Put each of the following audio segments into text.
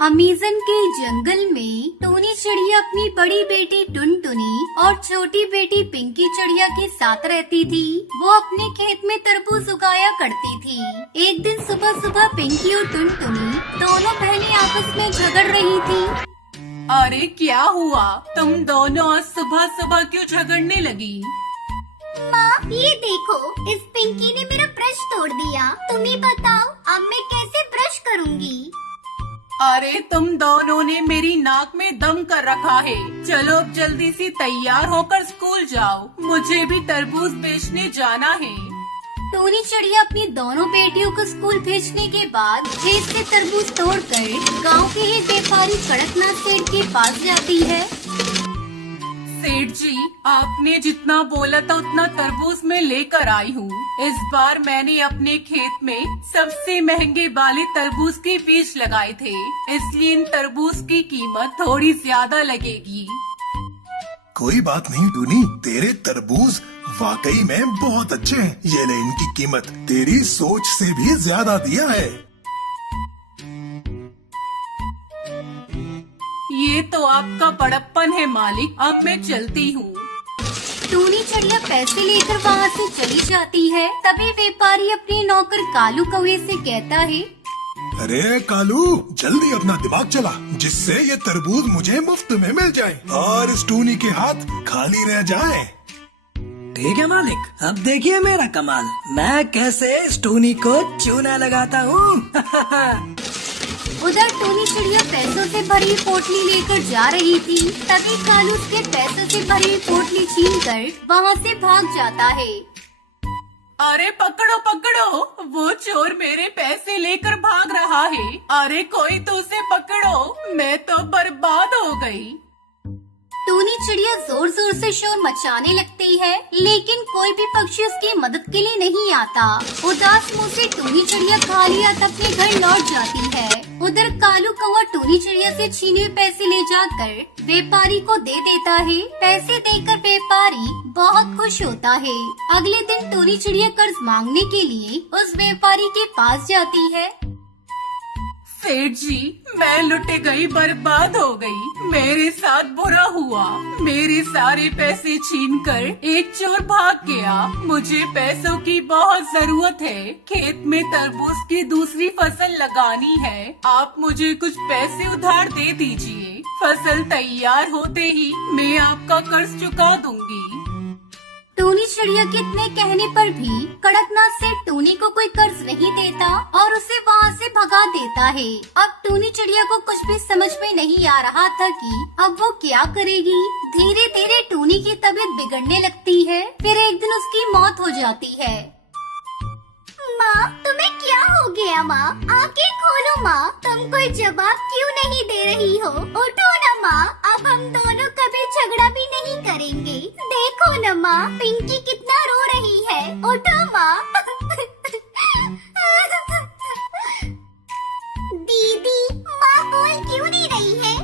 Amazon के जंगल में टूनी चिड़िया अपनी बड़ी बेटी टुनटुनी और छोटी बेटी पिंकी चिड़िया के साथ रहती थी। वो अपने खेत में तरबूज उगाया करती थी। एक दिन सुबह सुबह पिंकी और टुनटुनी दोनों बहनें आपस में झगड़ रही थी। अरे क्या हुआ? तुम दोनों आज सुबह सुबह क्यों झगड़ने लगी? माँ ये देखो, इस पिंकी ने मेरा ब्रश तोड़ दिया। तुम ही बताओ अब मैं कैसे ब्रश करूँगी? अरे तुम दोनों ने मेरी नाक में दम कर रखा है। चलो अब जल्दी से तैयार होकर स्कूल जाओ, मुझे भी तरबूज बेचने जाना है। टूनी चिड़िया अपनी दोनों बेटियों को स्कूल भेजने के बाद खेत से तरबूज तोड़कर गांव के ही व्यापारी कड़कनाथ सेठ के पास जाती है। सेठ जी, आपने जितना बोला था उतना तरबूज मैं लेकर आई हूँ। इस बार मैंने अपने खेत में सबसे महंगे वाले तरबूज के बीज लगाए थे, इसलिए इन तरबूज की कीमत थोड़ी ज्यादा लगेगी। कोई बात नहीं टूनी, तेरे तरबूज वाकई में बहुत अच्छे हैं। ये ले, इनकी कीमत तेरी सोच से भी ज्यादा दिया है। ये तो आपका बड़प्पन है मालिक, अब मैं चलती हूँ। टूनी चिड़िया पैसे लेकर वहाँ से चली जाती है। तभी व्यापारी अपने नौकर कालू कौवे से कहता है, अरे कालू, जल्दी अपना दिमाग चला, जिससे ये तरबूज मुझे मुफ्त में मिल जाए और इस टूनी के हाथ खाली रह जाए। ठीक है मालिक, अब देखिए मेरा कमाल, मैं कैसे इस टूनी को चूना लगाता हूँ। उधर टूनी चिड़िया पैसों से भरी पोटली लेकर जा रही थी। तभी कालू उसके पैसों से भरी पोटली छीनकर वहाँ से भाग जाता है। अरे पकड़ो पकड़ो, वो चोर मेरे पैसे लेकर भाग रहा है। अरे कोई तो उसे पकड़ो, मैं तो बर्बाद हो गई। टूनी चिड़िया जोर जोर से शोर मचाने लगती है, लेकिन कोई भी पक्षी उसकी मदद के लिए नहीं आता। उदास मुंह से टूनी चिड़िया खाली हाथ अपने घर लौट जाती है। उधर कालू कौवा टूनी चिड़िया से छीने हुए पैसे ले जाकर व्यापारी को दे देता है। पैसे देकर व्यापारी बहुत खुश होता है। अगले दिन टूनी चिड़िया कर्ज मांगने के लिए उस व्यापारी के पास जाती है। सेठ जी, मैं लुट गई, बर्बाद हो गई। मेरे साथ बुरा हुआ, मेरे सारे पैसे छीनकर एक चोर भाग गया। मुझे पैसों की बहुत जरूरत है, खेत में तरबूज की दूसरी फसल लगानी है। आप मुझे कुछ पैसे उधार दे दीजिए, फसल तैयार होते ही मैं आपका कर्ज चुका दूंगी। टूनी चिड़िया के इतने कहने पर भी कड़कनाथ सेठ टूनी को कोई कर्ज नहीं देता और उसे वहाँ से भगा देता है। अब टूनी चिड़िया को कुछ भी समझ में नहीं आ रहा था कि अब वो क्या करेगी। धीरे धीरे टूनी की तबीयत बिगड़ने लगती है। फिर एक दिन उसकी मौत हो जाती है। माँ तुम्हें क्या हो गया? माँ आंखें खोलो। माँ तुम कोई जवाब क्यों नहीं दे रही हो? उठो न माँ, अब हम दोनों कभी झगड़ा भी नहीं करेंगे। देखो न माँ, पिंकी कितना रो रही है। उठो माँ। दीदी, माँ बोल क्यों नहीं रही है?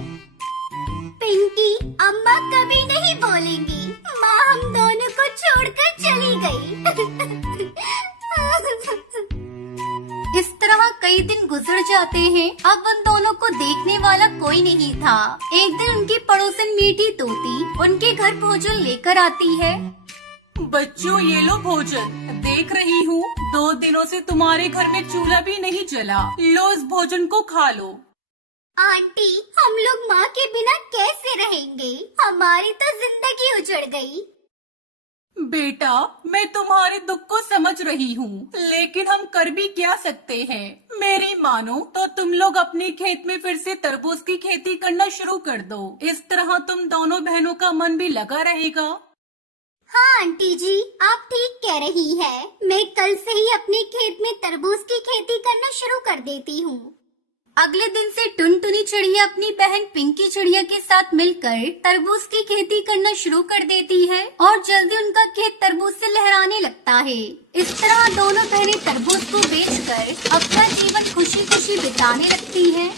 पिंकी, अम्मा कभी नहीं बोलेंगी। माँ हम दोनों को छोड़कर चली गई। इस तरह कई दिन गुजर जाते हैं। अब उन दोनों को देखने वाला कोई नहीं था। एक दिन उनकी पड़ोसन मीठी तोती उनके घर भोजन लेकर आती है। बच्चों, ये लो भोजन। देख रही हूँ 2 दिनों से तुम्हारे घर में चूल्हा भी नहीं जला। लो इस भोजन को खा लो। आंटी, हम लोग माँ के बिना कैसे रहेंगे? हमारी तो जिंदगी उजड़ गई। बेटा, मैं तुम्हारे दुख को समझ रही हूँ, लेकिन हम कर भी क्या सकते हैं। मेरी मानो तो तुम लोग अपने खेत में फिर से तरबूज की खेती करना शुरू कर दो। इस तरह तुम दोनों बहनों का मन भी लगा रहेगा। हाँ आंटी जी, आप ठीक कह रही है। मैं कल से ही अपने खेत में तरबूज की खेती करना शुरू कर देती हूँ। अगले दिन से टुनटुनी चिड़िया अपनी बहन पिंकी चिड़िया के साथ मिलकर तरबूज की खेती करना शुरू कर देती है और जल्दी उनका खेत तरबूज से लहराने लगता है। इस तरह दोनों बहनें तरबूज को बेचकर अपना जीवन खुशी खुशी बिताने लगती हैं।